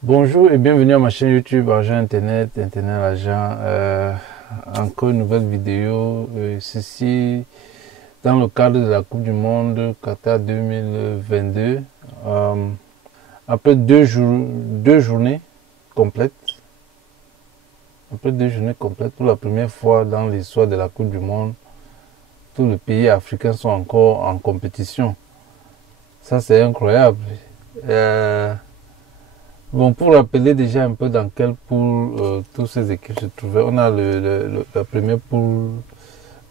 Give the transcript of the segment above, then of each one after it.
Bonjour et bienvenue à ma chaîne YouTube Argent Internet, Internet Argent. Encore une nouvelle vidéo. Ceci dans le cadre de la Coupe du Monde Qatar 2022. Après deux journées complètes, pour la première fois dans l'histoire de la Coupe du Monde, tous les pays africains sont encore en compétition. Ça, c'est incroyable. Bon, pour rappeler déjà un peu dans quelle poule toutes ces équipes se trouvaient, on a la première poule,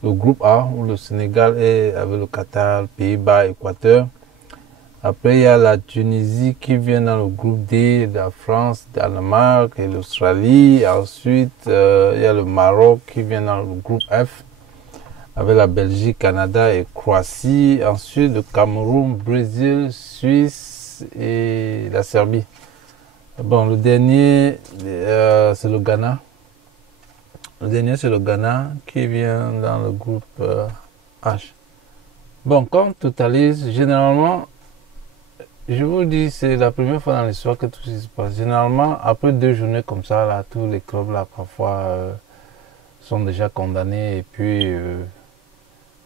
le groupe A, où le Sénégal est avec le Qatar, Pays-Bas, Équateur. Après, il y a la Tunisie qui vient dans le groupe D, la France, Danemark et l'Australie. Ensuite, il y a le Maroc qui vient dans le groupe F, avec la Belgique, Canada et Croatie. Ensuite, le Cameroun, Brésil, Suisse et la Serbie. Bon, le dernier, c'est le Ghana. Le dernier, c'est le Ghana qui vient dans le groupe H. Bon, quand on totalise, généralement, je vous dis, c'est la première fois dans l'histoire que tout ça se passe. Généralement, après deux journées comme ça, là, tous les clubs, là, parfois, sont déjà condamnés et puis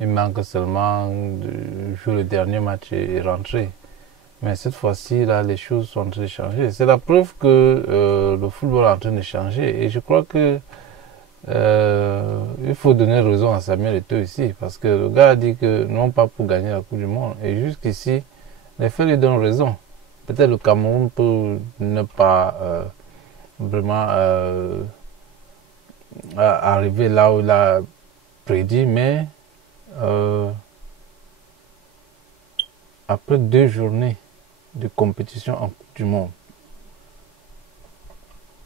il manque seulement de jouer le dernier match et rentrer. Mais cette fois-ci, là, les choses sont en train de changer. C'est la preuve que le football est en train de changer. Et je crois que il faut donner raison à Samuel Eto'o ici. Parce que le gars a dit que non pas pour gagner la Coupe du Monde. Et jusqu'ici, les faits lui donnent raison. Peut-être le Cameroun peut ne pas vraiment arriver là où il a prédit. Mais après deux journées de compétition en Coupe du Monde,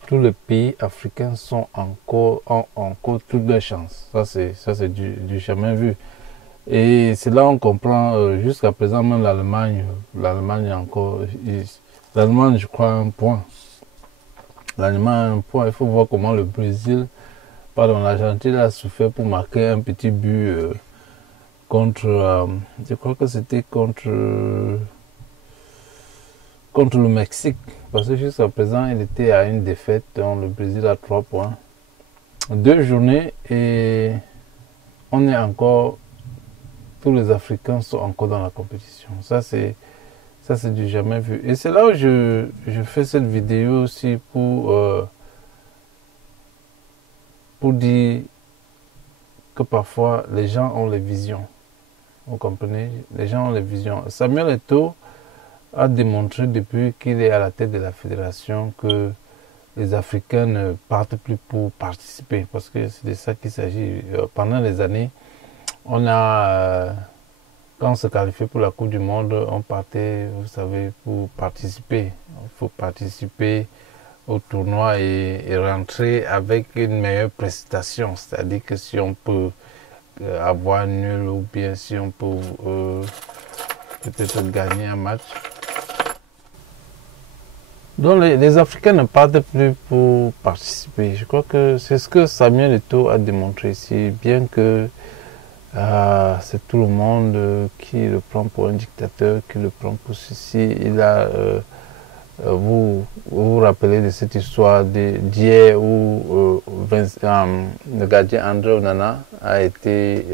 tous les pays africains ont encore toutes leurs chances. Ça, c'est du jamais vu. Et c'est là on comprend, jusqu'à présent, même l'Allemagne encore. L'Allemagne, je crois, a un point. L'Allemagne a un point. Il faut voir comment le Brésil, pardon, l'Argentine a souffert pour marquer un petit but contre, je crois que c'était contre le Mexique, parce que jusqu'à présent il était à une défaite, donc le Brésil a 3 points. Deux journées et on est encore, tous les Africains sont encore dans la compétition. Ça c'est du jamais vu. Et c'est là où je fais cette vidéo aussi pour dire que parfois les gens ont les visions. Vous comprenez? Les gens ont les visions. Samuel Eto'o a démontré depuis qu'il est à la tête de la fédération que les Africains ne partent plus pour participer, parce que c'est de ça qu'il s'agit. Pendant les années, on a, quand on se qualifiait pour la Coupe du Monde, on partait, vous savez, pour participer. Il faut participer au tournoi et rentrer avec une meilleure prestation. C'est-à-dire que si on peut avoir nul ou bien si on peut peut-être gagner un match. Donc les Africains ne partent plus pour participer. Je crois que c'est ce que Samuel Eto'o a démontré ici, bien que c'est tout le monde qui le prend pour un dictateur, qui le prend pour ceci. Il a, vous rappelez de cette histoire d'hier où le gardien André Onana a été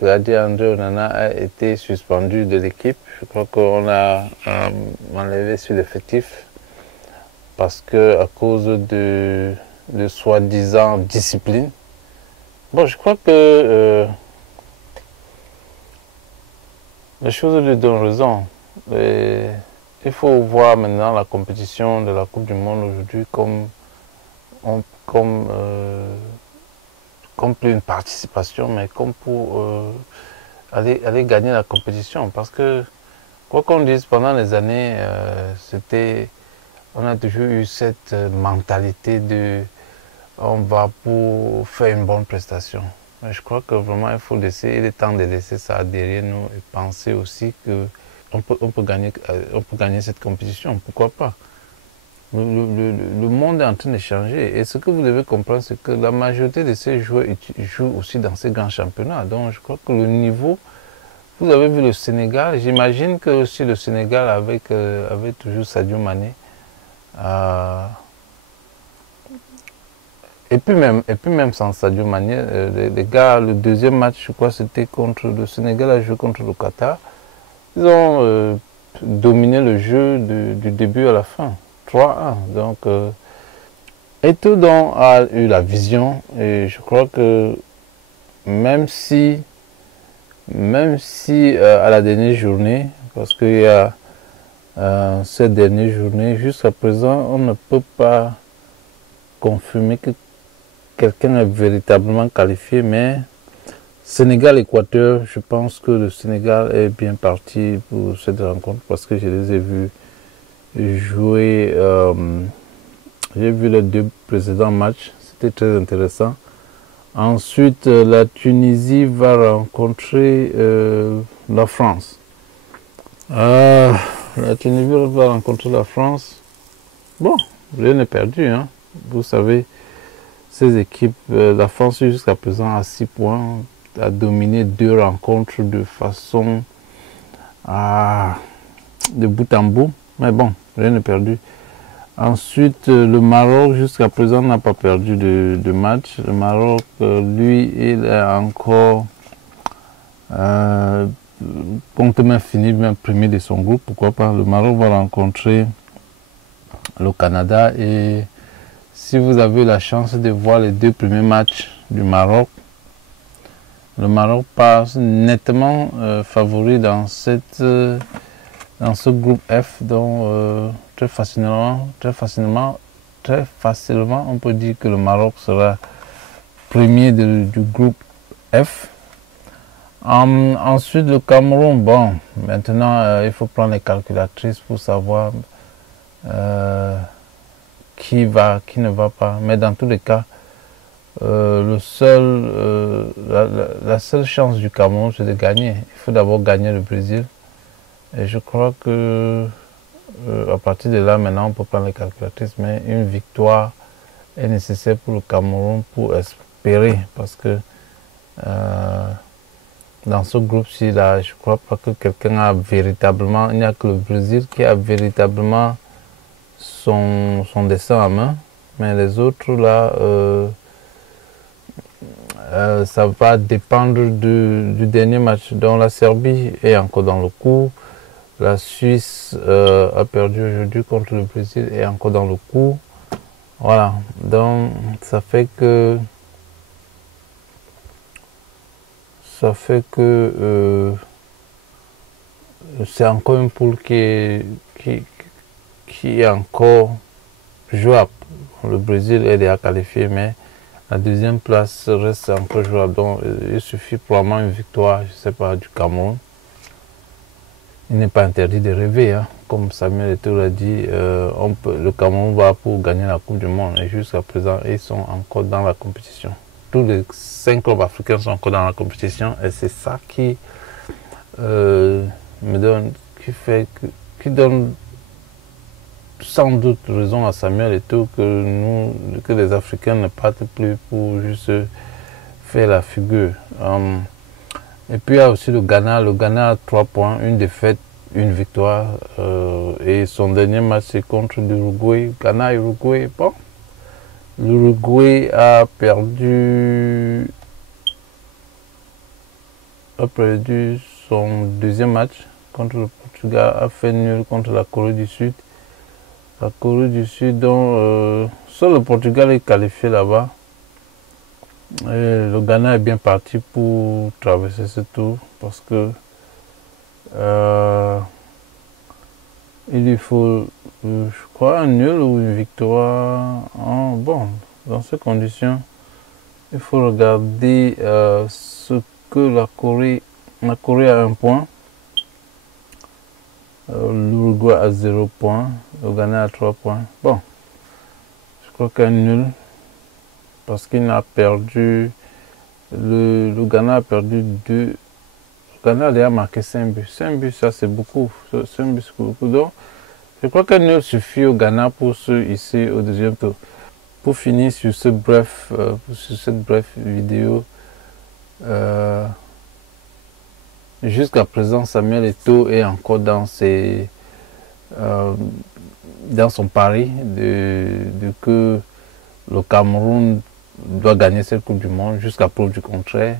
le gardien André Onana a été suspendu de l'équipe. Je crois qu'on a enlevé sur l'effectif parce que à cause de soi-disant discipline. Bon, je crois que les choses lui donnent raison. Et il faut voir maintenant la compétition de la Coupe du Monde aujourd'hui comme plus une participation, mais comme pour aller gagner la compétition. Parce que, quoi qu'on dise, pendant les années, on a toujours eu cette mentalité de on va pour faire une bonne prestation. Mais je crois que vraiment il est temps de laisser ça derrière nous et penser aussi que on peut gagner cette compétition. Pourquoi pas? Le monde est en train de changer. Et ce que vous devez comprendre, c'est que la majorité de ces joueurs jouent aussi dans ces grands championnats. Donc je crois que le niveau, vous avez vu le Sénégal. J'imagine que aussi le Sénégal avec toujours Sadio Mané. Et puis même sans Sadio Mané, les gars, le deuxième match, je crois, c'était contre le Sénégal, a joué contre le Qatar. Ils ont dominé le jeu du début à la fin, 3-1. Donc, Eto'o a eu la vision et je crois que même si à la dernière journée, parce qu'il y a cette dernière journée, jusqu'à présent, on ne peut pas confirmer que quelqu'un est véritablement qualifié, mais Sénégal-Équateur, je pense que le Sénégal est bien parti pour cette rencontre parce que je les ai vus jouer. J'ai vu les deux précédents matchs, c'était très intéressant. Ensuite, la Tunisie va rencontrer la France. La Tunisie va rencontrer la France. Bon, rien n'est perdu, hein. Vous savez, ces équipes, la France jusqu'à présent à 6 points, a dominé 2 rencontres de façon de bout en bout. Mais bon, rien n'est perdu. Ensuite, le Maroc jusqu'à présent n'a pas perdu de match. Le Maroc, lui, il est encore compte même fini, même premier de son groupe. Pourquoi pas? Le Maroc va rencontrer le Canada et si vous avez la chance de voir les 2 premiers matchs du Maroc, le Maroc passe nettement favori dans ce groupe F, dont très facilement, on peut dire que le Maroc sera premier du groupe F. Ensuite, le Cameroun, bon, maintenant il faut prendre les calculatrices pour savoir qui ne va pas. Mais dans tous les cas, la seule chance du Cameroun, c'est de gagner. Il faut d'abord gagner le Brésil. Et je crois que à partir de là, maintenant, on peut prendre les calculatrices, mais une victoire est nécessaire pour le Cameroun pour espérer, parce que dans ce groupe-ci, là, je ne crois pas que quelqu'un a véritablement, il n'y a que le Brésil qui a véritablement son destin en main, mais les autres, là, ça va dépendre du dernier match. Donc la Serbie est encore dans le coup. La Suisse a perdu aujourd'hui contre le Brésil et est encore dans le coup. Voilà. Donc ça fait que c'est encore une poule qui est encore jouable. Le Brésil est déjà qualifié, mais la deuxième place reste encore jouable. Donc il suffit probablement une victoire, je ne sais pas, du Cameroun. Il n'est pas interdit de rêver, hein. Comme Samuel Eto'o l'a dit, le Cameroun va pour gagner la Coupe du Monde. Et jusqu'à présent, ils sont encore dans la compétition. Tous les 5 clubs africains sont encore dans la compétition. Et c'est ça qui qui donne sans doute raison à Samuel Eto'o que les Africains ne partent plus pour juste faire la figure. Et puis il y a aussi le Ghana. Le Ghana a 3 points, une défaite, une victoire. Et son dernier match c'est contre l'Uruguay. Ghana, Uruguay, bon. L'Uruguay a perdu son deuxième match contre le Portugal, a fait nul contre la Corée du Sud. La Corée du Sud, dont seul le Portugal est qualifié là-bas. Le Ghana est bien parti pour traverser ce tour parce que il lui faut, je crois, un nul ou une victoire. Bon, dans ces conditions, il faut regarder ce que la Corée a 1 point. L'Uruguay a 0 point, le Ghana a 3 points. Bon, je crois qu'un nul, parce qu'il a perdu, le Ghana a perdu 2. Le Ghana a déjà marqué 5 buts. 5 buts, ça c'est beaucoup. 5 buts, c'est beaucoup. Donc, je crois qu'un nul suffit au Ghana pour se hisser au deuxième tour. Pour finir sur cette brève vidéo, jusqu'à présent, Samuel Eto'o est encore dans son pari de que le Cameroun doit gagner cette Coupe du Monde jusqu'à preuve du contraire.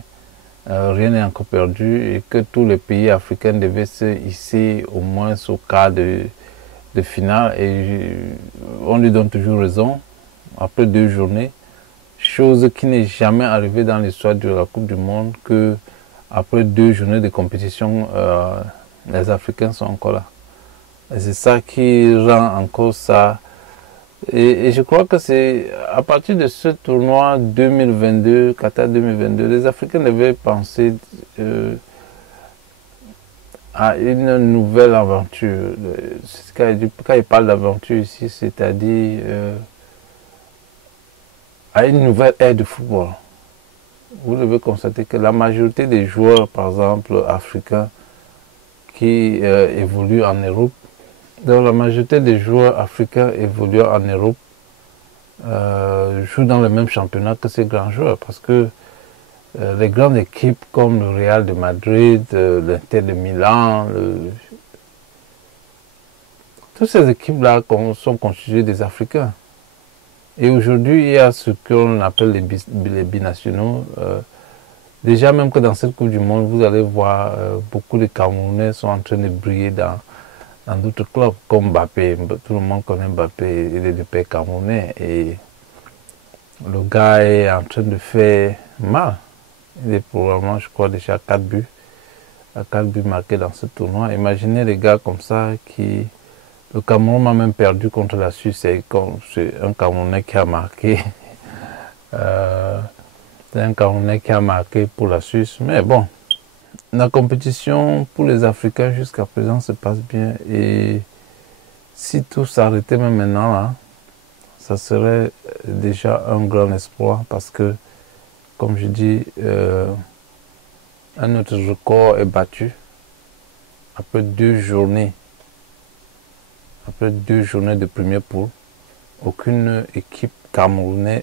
Rien n'est encore perdu et que tous les pays africains devaient se hisser au moins au quart de finale. Et on lui donne toujours raison après 2 journées. Chose qui n'est jamais arrivée dans l'histoire de la Coupe du Monde, que après 2 journées de compétition, les Africains sont encore là. Et c'est ça qui rend encore ça. Et je crois que c'est à partir de ce tournoi 2022, Qatar 2022, les Africains devaient penser à une nouvelle aventure. Quand il parle d'aventure ici, c'est-à-dire à une nouvelle ère de football. Vous devez constater que la majorité des joueurs, par exemple, africains, qui évoluent en Europe, donc la majorité des joueurs africains évoluant en Europe jouent dans le même championnat que ces grands joueurs, parce que les grandes équipes comme le Real de Madrid, l'Inter de Milan, toutes ces équipes-là sont constituées des Africains. Et aujourd'hui, il y a ce qu'on appelle les binationaux. Déjà, même que dans cette Coupe du Monde, vous allez voir beaucoup de Camerounais sont en train de briller dans d'autres clubs, comme Mbappé. Tout le monde connaît Mbappé, il est du père camerounais. Et le gars est en train de faire mal. Il est probablement, je crois, déjà à 4 buts. À 4 buts marqués dans ce tournoi. Imaginez les gars comme ça qui... Le Cameroun a même perdu contre la Suisse. C'est un Camerounais qui a marqué. C'est un Camerounais qui a marqué pour la Suisse. Mais bon, la compétition pour les Africains jusqu'à présent se passe bien. Et si tout s'arrêtait même maintenant, là, ça serait déjà un grand espoir. Parce que, comme je dis, un autre record est battu après 2 journées. Après 2 journées de premier pool, aucune équipe camerounaise,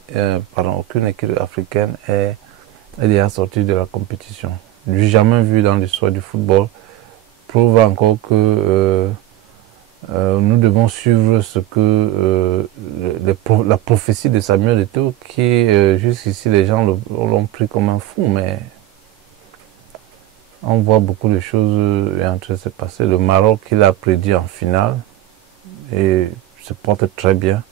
aucune équipe africaine est déjà sortie de la compétition. Du jamais vu dans l'histoire du football, prouve encore que nous devons suivre ce que la prophétie de Samuel Eto'o, qui jusqu'ici les gens l'ont pris comme un fou, mais on voit beaucoup de choses en train de se passer. Le Maroc, il a prédit en finale et se porte très bien.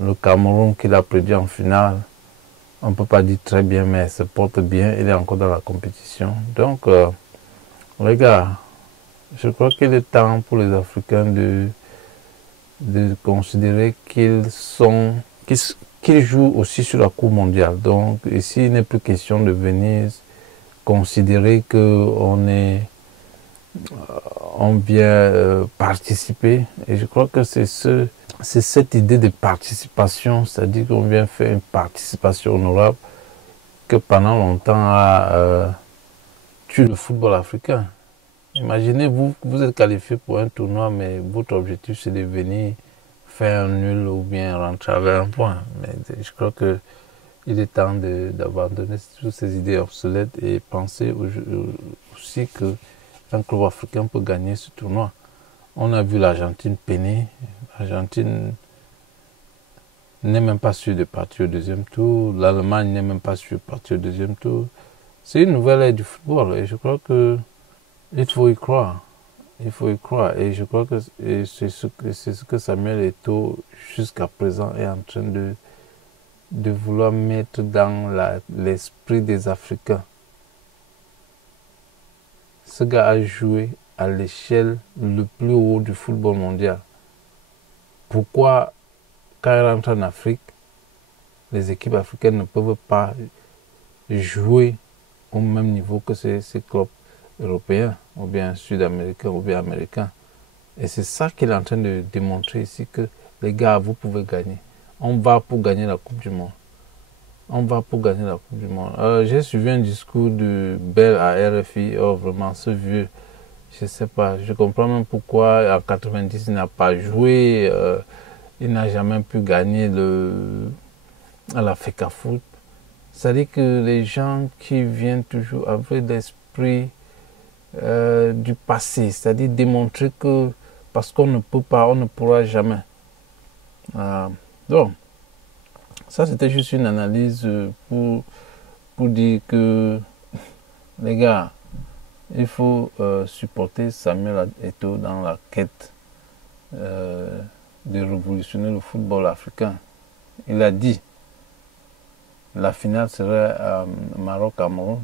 Le Cameroun, qu'il a prédit en finale, on ne peut pas dire très bien, mais se porte bien. Il est encore dans la compétition. Donc, les gars, je crois qu'il est temps pour les Africains de considérer qu'ils jouent aussi sur la Coupe mondiale. Donc, ici, il n'est plus question de venir considérer qu'on vient participer. Et je crois que c'est cette idée de participation, c'est-à-dire qu'on vient faire une participation honorable, que pendant longtemps a tué le football africain. Imaginez, vous êtes qualifié pour un tournoi, mais votre objectif c'est de venir faire un nul ou bien rentrer avec un point. Mais je crois qu'il est temps d'abandonner toutes ces idées obsolètes et penser aussi que un club africain peut gagner ce tournoi. On a vu l'Argentine peiner. L'Argentine n'est même pas sûre de partir au 2e tour. L'Allemagne n'est même pas sûre de partir au 2e tour. C'est une nouvelle ère du football et je crois que il faut y croire. Il faut y croire. Et je crois que c'est ce que Samuel Eto'o, jusqu'à présent, est en train de vouloir mettre dans l'esprit des Africains. Ce gars a joué à l'échelle le plus haut du football mondial. Pourquoi, quand il rentre en Afrique, les équipes africaines ne peuvent pas jouer au même niveau que ces clubs européens, ou bien sud-américains, ou bien américains? Et c'est ça qu'il est en train de démontrer ici, que les gars, vous pouvez gagner. On va pour gagner la Coupe du Monde. On va pour gagner la Coupe du Monde. J'ai suivi un discours de Bell à RFI. Oh, vraiment, ce vieux, je ne sais pas. Je comprends même pourquoi en 90, il n'a pas joué. Il n'a jamais pu gagner à la FECAFOOT. C'est-à-dire que les gens qui viennent toujours avec l'esprit du passé, c'est-à-dire démontrer que parce qu'on ne peut pas, on ne pourra jamais. Donc, ça c'était juste une analyse pour dire que les gars, il faut supporter Samuel Eto'o dans la quête de révolutionner le football africain. Il a dit la finale serait Maroc-Cameroun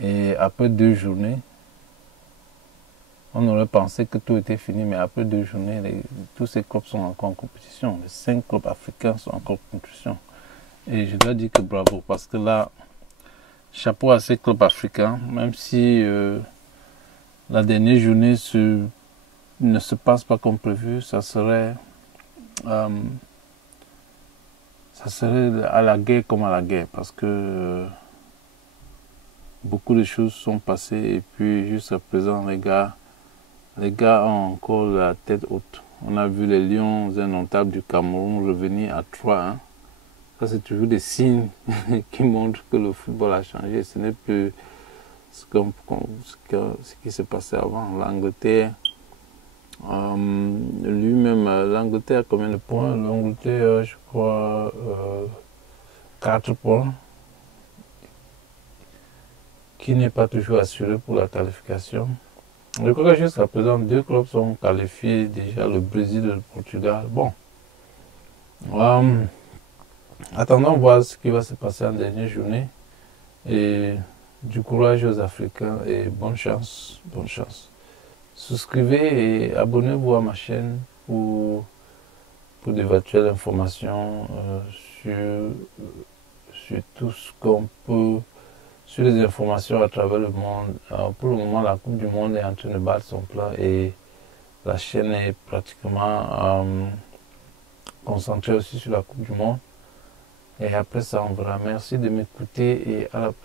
et après 2 journées, on aurait pensé que tout était fini, mais après 2 journées, tous ces clubs sont encore en compétition. Les 5 clubs africains sont encore en compétition. Et je dois dire que bravo, parce que là, chapeau à ces clubs africains, même si la dernière journée ne se passe pas comme prévu, ça serait à la guerre comme à la guerre, parce que beaucoup de choses sont passées et puis jusqu'à présent, les gars ont encore la tête haute. On a vu les Lions indomptables du Cameroun revenir à 3-1. Ça, c'est toujours des signes qui montrent que le football a changé. Ce n'est plus ce qui se passait avant. L'Angleterre, lui-même, l'Angleterre a combien de points? L'Angleterre, je crois, 4 points, qui n'est pas toujours assuré pour la qualification. Je crois que jusqu'à présent, 2 clubs sont qualifiés déjà, le Brésil et le Portugal. Bon. Attendons voir ce qui va se passer en dernière journée. Et du courage aux Africains et bonne chance. Bonne chance. Souscrivez et abonnez-vous à ma chaîne pour d'éventuelles informations sur tout ce qu'on peut, sur les informations à travers le monde. Pour le moment, la Coupe du Monde est en train de battre son plein et la chaîne est pratiquement concentrée aussi sur la Coupe du Monde. Et après ça, on verra. Merci de m'écouter et à la prochaine.